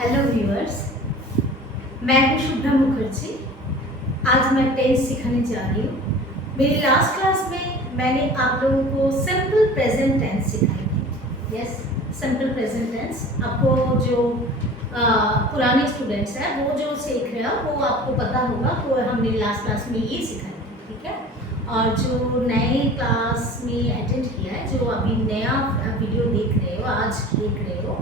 Hello viewers, मैं हूँ शुभ्रा मुखर्जी। आज मैं टेंस सिखाने जा रही हूँ। मेरी लास्ट क्लास में मैंने आप लोगों को सिंपल प्रेजेंट टेंस सिखाई थी। Yes, simple present tense. आपको जो पुराने स्टूडेंट्स हैं वो जो सीख रहे हो वो आपको पता होगा, वो हमने लास्ट क्लास में ये सिखाई थी, ठीक है। और जो नए क्लास में अटेंड किया है, जो अभी नया वीडियो देख रहे हो, आज देख रहे हो,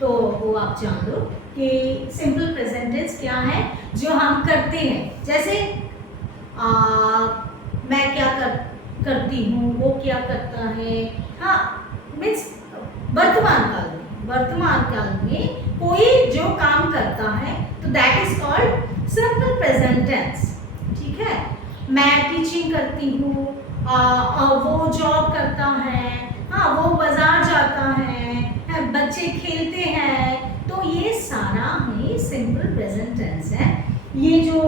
तो वो आप जान लो कि सिंपल प्रेजेंट टेंस क्या है जो हम करते हैं। जैसे मैं क्या करती हूँ, वो क्या करता है। हाँ, मीन्स वर्तमान काल में कोई जो काम करता है तो that is called simple present tense, ठीक है। मैं टीचिंग करती हूँ, वो जॉब करता है, हाँ वो बाजार जाता है, बच्चे खेलते हैं, तो ये सारा ही सिंपल प्रेजेंट टेंस है। ये जो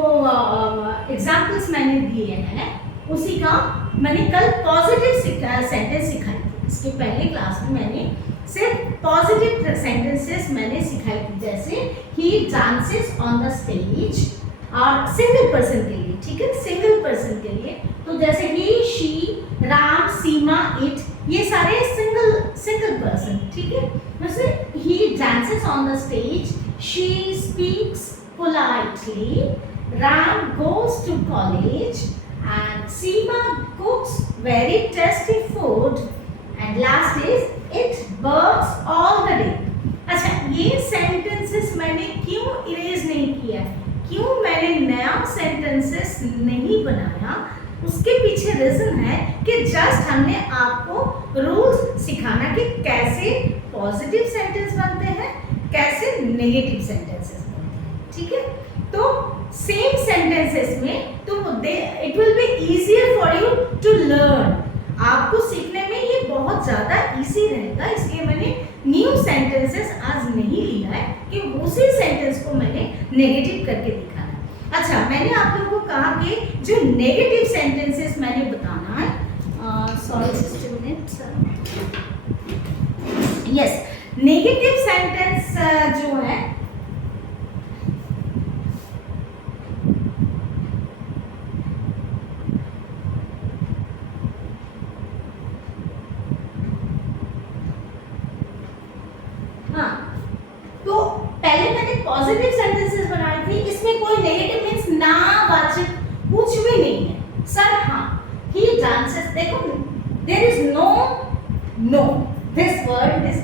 एग्जाम्पल्स मैंने दिए हैं उसी का मैंने कल पॉजिटिव सेंटेंस सिखाई थी। इसके पहले क्लास में मैंने सिर्फ पॉजिटिव सेंटेंसेस मैंने सिखाई थी, जैसे ही डांसेस ऑन द स्टेज, और सिंगल पर्सन के लिए, ठीक है, सिंगल पर्सन के लिए तो जैसे ही, शी, राम, सीमा, इट, ये सारे सिंगल पर्सन, ठीक है। जैसे ही dances on the stage, she speaks politely, Ram goes to college, and Seema cooks very tasty food, and last is it works all the day. अच्छा, ये सेंटेंसेस मैंने क्यों इरेज नहीं किया, क्यों मैंने नया सेंटेंसेस नहीं बनाया, उसके पीछे रीजन है कि जस्ट हमने आपको रूल्स सिखाना कि कैसे पॉजिटिव सेंटेंस बनते हैं, कैसे नेगेटिव सेंटेंसेस बनते हैं, ठीक है। तो सेम सेंटेंसेस में तो it will be easier for you to learn. आपको सीखने में ये बहुत ज़्यादा इजी रहेगा, इसलिए मैंने न्यू सेंटेंसेस आज नहीं लिया है कि उसी सेंटेंस को मैंने नेगेटिव करके दिखाना है। अच्छा, मैंने आप लोगों को कहा कि जो नेगेटिव सेंटेंसेस मैंने बताना है, यस, नेगेटिव सेंटेंस जो है पॉजिटिव सेंटेंसेस बनाई थी, इसमें कोई नेगेटिव मींस नावाचक कुछ भी नहीं है सर। हाँ, ही डांसेस, देखो there is no this word, this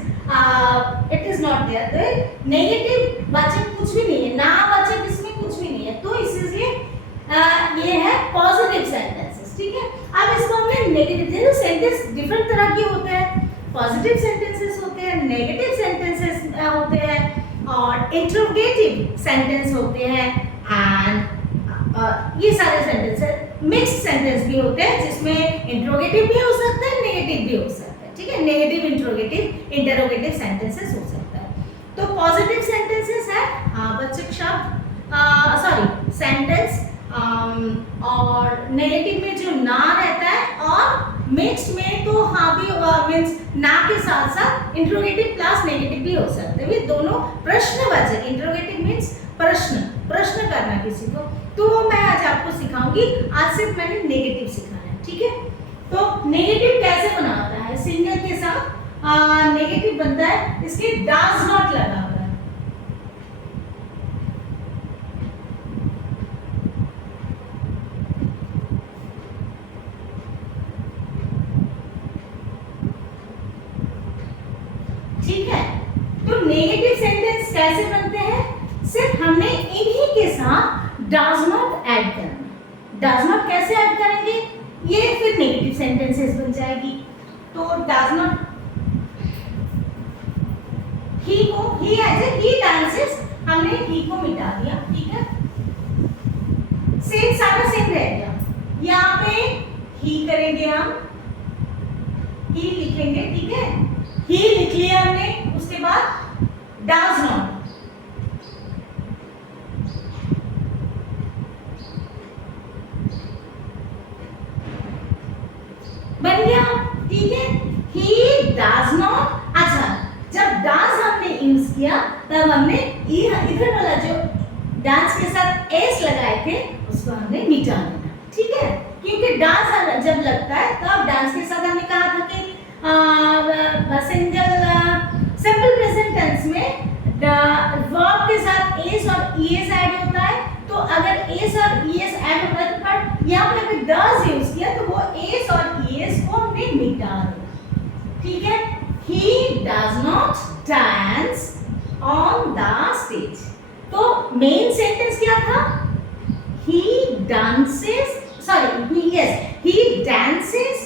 it is not there. Negative वाचक कुछ भी नहीं है, नावाचक इसमें कुछ भी नहीं है, तो इसलिए ये है पॉजिटिव सेंटेंसेस, ठीक है। अब इसको हमने नेगेटिव, देखो सेंटेंस डिफरेंट तरह के होते हैं, पॉजिटिव सेंटेंसेस होते हैं, नेगेटिव सेंटेंसेस होते हैं, और इंट्रोगेटिव सेंटेंस होते हैं, एंड ये सारे सेंटेंस मिक्स्ड सेंटेंस भी होते हैं, जिसमें इंट्रोगेटिव भी हो सकता है, नेगेटिव भी हो सकता है, ठीक है। नेगेटिव, इंट्रोगेटिव, इंटरोगेटिव सेंटेंसेस हो सकता है। तो पॉजिटिव सेंटेंसेस है वाचक शब्द, सॉरी सेंटेंस, और नेगेटिव में जो ना रहता है, और मिक्स्ड में तो हाँ भी मीन्स ना के साथ साथ इंट्रोगेटिव प्लस नेगेटिव भी हो सकते हैं, दोनों प्रश्नवाचक। इंट्रोगेटिव मीन्स प्रश्न करना किसी को, तो मैं आज आपको सिखाऊंगी। आज सिर्फ मैंने नेगेटिव सिखाना है, ठीक है। तो नेगेटिव कैसे बना होता है, सिंगल के साथ नेगेटिव बनता है, इसके डज नॉट लगा हुआ है, ठीक है। तो नेगेटिव सेंटेंस कैसे बनते हैं, सिर्फ हमने इन्हीं के साथ डज नॉट ऐड करना। डज नॉट कैसे ऐड करेंगे, ये फिर नेगेटिव सेंटेंसेस बन जाएगी। तो डज नॉट, ही को, ही एज ए ही डांसेस, हमने ही को मिटा दिया, ठीक है। सेम सारा सेम रहेगा, यहाँ पे ही करेंगे हम, ही लिखेंगे, ठीक है। ही लिख लिया हमने, उसके बाद डज नॉट, बन गया, ठीक है। ही डज नॉट, अच्छा, जब डज हमने यूज किया तब हमने इधर वाला जो डांस के साथ एस लगाए थे उसको हमने मिटा देना, ठीक है। क्योंकि डांस जब लगता है तब डांस के साथ हमने कहा था कि सिंपल प्रेजेंट टेंस में वर्ब के साथ एस और ईएस ऐड होता है। तो अगर एस और ईएस ऐड होता है तो पर यहाँ पे अगर डज यूज किया तो वो एस और ईएस को हमने मिटा दिया, ठीक है। He does not dance on the stage। तो मेन सेंटेंस क्या था? He dances, he dances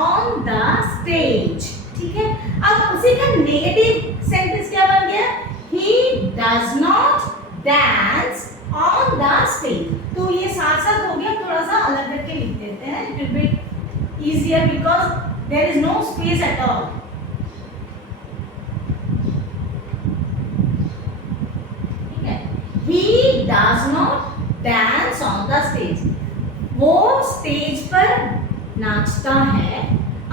on the stage, ठीक है। अब उसी का नेगेटिव सेंटेंस क्या बन गया? He does not dance on the stage। तो ये साथ साथ हो गया, थोड़ा सा अलग करके लिख देते हैं, little bit easier because there is no space at all। ठीक है, he does not dance on the stage। वो स्टेज पर नाचता है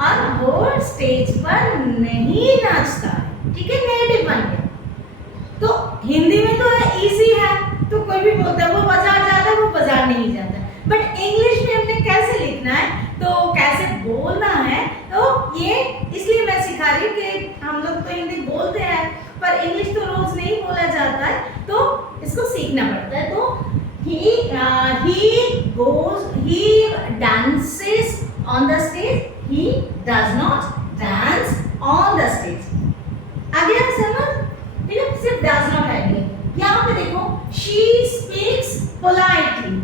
और वो स्टेज पर नहीं नाचता है, ठीक है। नेगेटिव बन गया। तो हिंदी में तो इजी है, तो कोई भी बोलता है वो बाजार जाता है, वो बाजार नहीं जाता। बट इंग्लिश में हमने कैसे लिखना है, तो कैसे बोलना है, तो ये इसलिए मैं सिखा रही हूँ कि हम लोग तो हिंदी बोलते हैं पर इंग्लिश तो रोज नहीं बोला जाता है, तो इसको सीखना पड़ता है। तो he dances on the stage, he does not dance on the stage। आगे आप समझ, ठीक है। सिर्फ does not आएगी। यहाँ पे देखो, she speaks politely,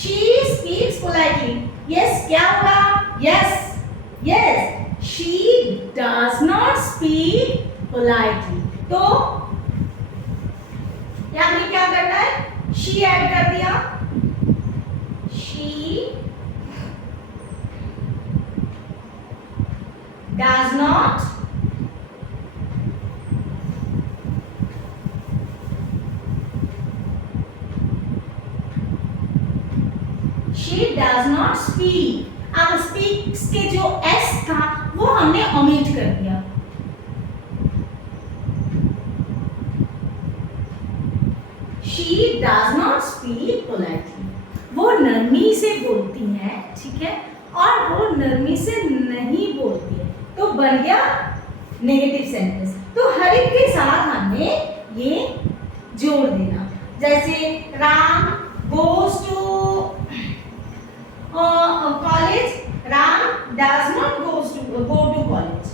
she speaks politely। yes, क्या होगा? yes, she does not speak politely। तो यहाँ पे क्या करना है? she ऐड कर दिया, she does not speak। अब speaks के जो s था वो हमने ओमिट कर दिया। she does not speak politely। वो नरमी से बोलती है, ठीक है, और वो नरमी से नहीं बोलती है, तो बन गया नेगेटिव सेंटेंस। तो हर एक के साथ हमें ये जोड़ देना। जैसे Ram goes to college, Ram does not go to college।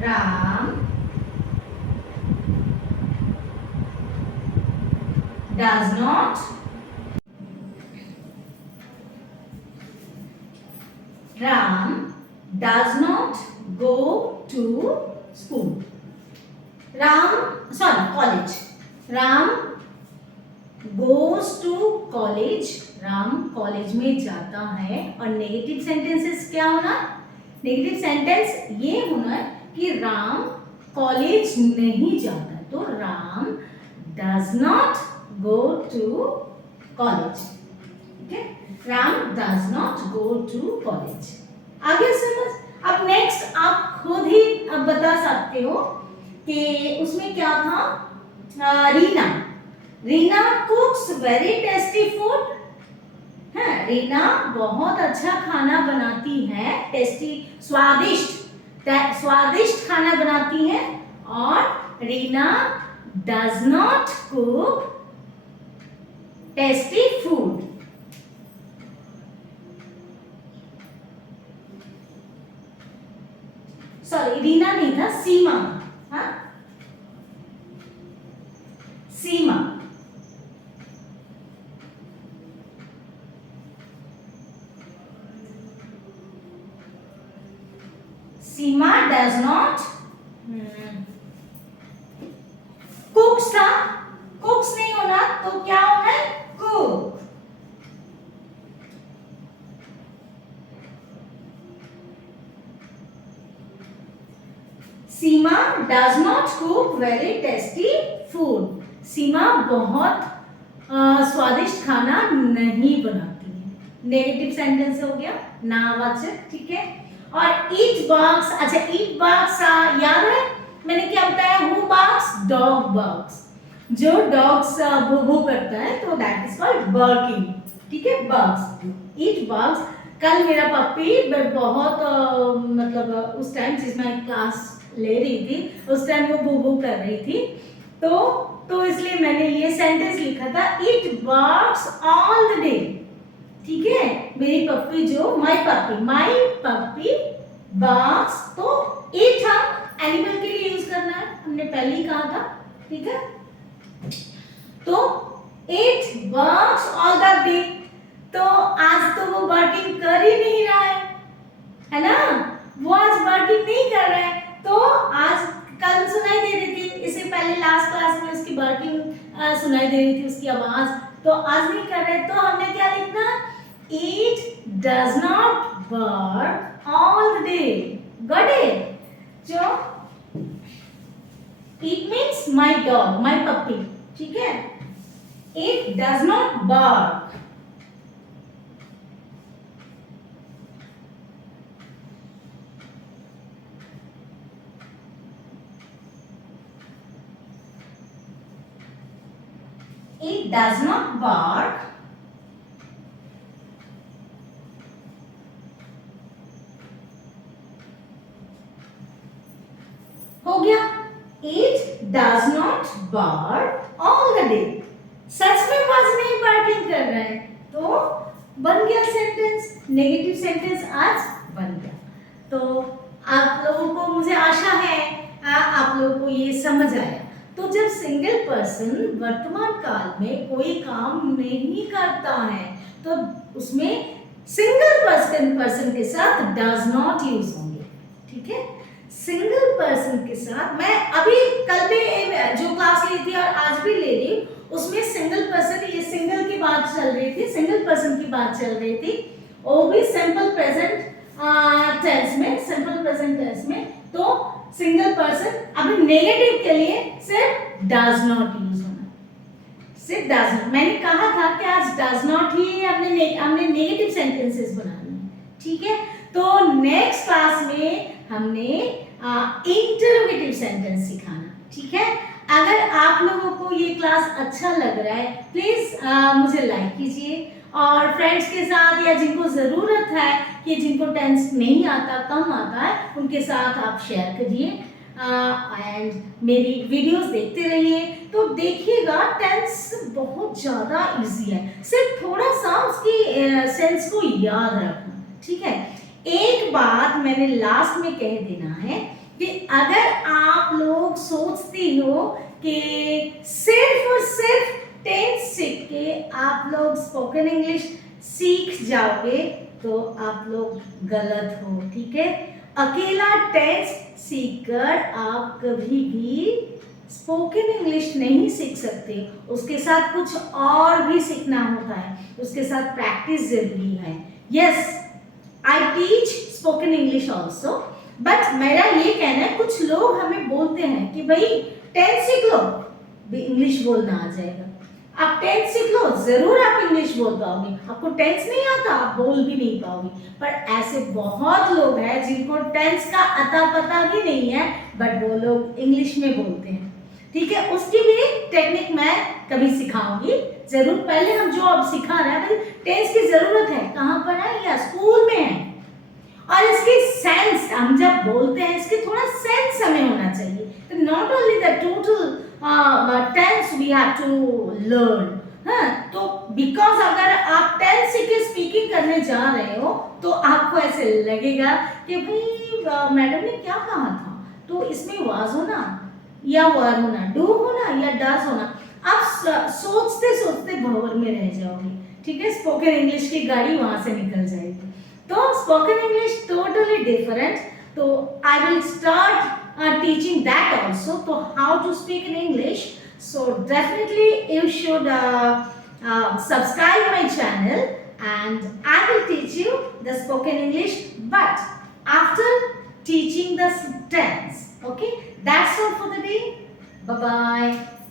Ram does not go to school। college। Ram goes to college। Ram college में जाता है। और नेगेटिव सेंटेंसेस क्या होना? नेगेटिव सेंटेंस ये होना कि राम कॉलेज नहीं जाता, तो Ram does not go to college, ठीक है। Ram does not go to college. आगे समझ। अब नेक्स्ट आप खुद ही बता सकते हो कि उसमें क्या था। Reena कुक्स very tasty food. हाँ, रीना बहुत अच्छा खाना बनाती है, टेस्टी स्वादिष्ट खाना बनाती है। और Reena does not cook tasty food. Sorry, Reena नहीं था, सीमा। हाँ, सीमा does not cooks था, cooks नहीं होना, तो क्या होना है? cook। Seema does not cook very tasty food। सीमा बहुत स्वादिष्ट खाना नहीं बनाती है। नेगेटिव सेंटेंस हो गया, नावाचक, ठीक है। और ईट बग्स, अच्छा ईट बग्स याद है मैंने क्या बताया, हु बार्क्स, डॉग बार्क्स। जो डॉग्स भू करता है तो दैट इज कॉल्ड बार्किंग, ठीक है, बार्क्स, इट बार्क्स। कल मेरा पप्पी बहुत मतलब उस टाइम जिस मैं क्लास ले रही थी उस टाइम वो बू कर रही थी, तो इसलिए मैंने ये सेंटेंस लिखा था, it barks all the day, ठीक है। मेरी पप्पी जो माय पप्पी बार्क्स, तो इट हम एनिमल के लिए यूज करना है, हमने पहले ही कहा था, ठीक है। तो it barks all the day, तो आज तो वो बार्किंग कर ही नहीं रहा है ना, वो आज बार्किंग नहीं कर रहा है, तो आज कल सुनाई दे रही थी, इससे पहले लास्ट क्लास में उसकी बार्किंग सुनाई दे रही थी, उसकी आवाज, तो आज नहीं कर रहे, तो हमने क्या लिखना, it does not bark all the day, got it. जो it means my dog, my puppy, ठीक है, it does not bark, it does not bark हो गया, it does not bark all the day, सच में आज नहीं बार्किंग कर रहा है, तो बन गया सेंटेंस, नेगेटिव सेंटेंस आज बन गया। तो आप लोगों को, मुझे आशा है आप लोगों को ये समझ आया। तो जब सिंगल पर्सन वर्तमान काल में कोई काम नहीं करता है तो उसमें सिंगल पर्सन के साथ डज नॉट यूज होंगे, ठीक है। सिंगल पर्सन के साथ, मैं अभी कल भी जो क्लास ली थी और आज भी ले रही हूँ, उसमें सिंगल पर्सन, ये सिंगल की बात चल रही थी, सिंगल पर्सन की बात चल रही थी, वो भी सिंपल प्रेजेंट टेंस में, सिंपल प्रेजेंट टेंस में। तो सिंगल पर्सन, अभी नेगेटिव के लिए सिर्फ डज नॉट यूज होना, सिर्फ डज नॉट। मैंने कहा था कि आज डज नॉट ही हमने नेगेटिव सेंटेंसेस बनाने हैं, ठीक है। तो नेक्स्ट क्लास में हमने इंटरोगेटिव सेंटेंस सिखाना, ठीक है। अगर आप लोगों को ये क्लास अच्छा लग रहा है, प्लीज मुझे लाइक कीजिए, और फ्रेंड्स के साथ या जिनको ज़रूरत है कि जिनको टेंस नहीं आता, कम आता है, उनके साथ आप शेयर करिए, एंड मेरी वीडियोस देखते रहिए। तो देखिएगा टेंस बहुत ज़्यादा इजी है, सिर्फ थोड़ा सा उसकी सेंस को याद रखना, ठीक है। एक बात मैंने लास्ट में कह देना है कि अगर आप लोग सोचते हो कि सिर्फ और सिर्फ टेंस सीख के आप लोग स्पोकन इंग्लिश सीख जाओगे तो आप लोग गलत हो, ठीक है। अकेला टेंस सीखकर आप कभी भी स्पोकन इंग्लिश नहीं सीख सकते, उसके साथ कुछ और भी सीखना होता है, उसके साथ प्रैक्टिस जरूरी है। Yes, I teach spoken English also, but मेरा ये कहना है, कुछ लोग हमें बोलते हैं कि भाई टेंस सीख लो, इंग्लिश बोलना आ जाएगा। आप टेंस सीख लो, जरूर आप इंग्लिश बोल पाओगे, आपको टेंस नहीं आता आप बोल भी नहीं पाओगे। पर ऐसे बहुत लोग हैं जिनको टेंस का अता पता भी नहीं है, बट वो लोग इंग्लिश में बोलते हैं, ठीक है। उसकी भी टेक्निक मैं कभी सिखाऊंगी जरूर। पहले हम जो अब सिखा रहे हैं, टेंस की जरूरत है, कहाँ पर है, या स्कूल में है, और इसकी सेंस, हम जब बोलते हैं इसके थोड़ा सेंस हमें होना चाहिए। तो not only the total tense we have to learn, हाँ। तो बिकॉज अगर आप टेंस सीख के स्पीकिंग करने जा रहे हो तो आपको ऐसे लगेगा कि भाई मैडम ने क्या कहा था, तो इसमें वाज होना या वर होना, डू होना या डज होना, आप सोचते सोचते भंवर में रह जाओगे, ठीक है। स्पोकन इंग्लिश की गाड़ी वहां से निकल जाएगी। तो स्पोकन इंग्लिश टोटली डिफरेंट, तो I will start teaching that also, so how to speak in English. So definitely you should subscribe my channel, and I will teach you the spoken English, but after teaching the tense. Okay, that's all for the day. Bye bye.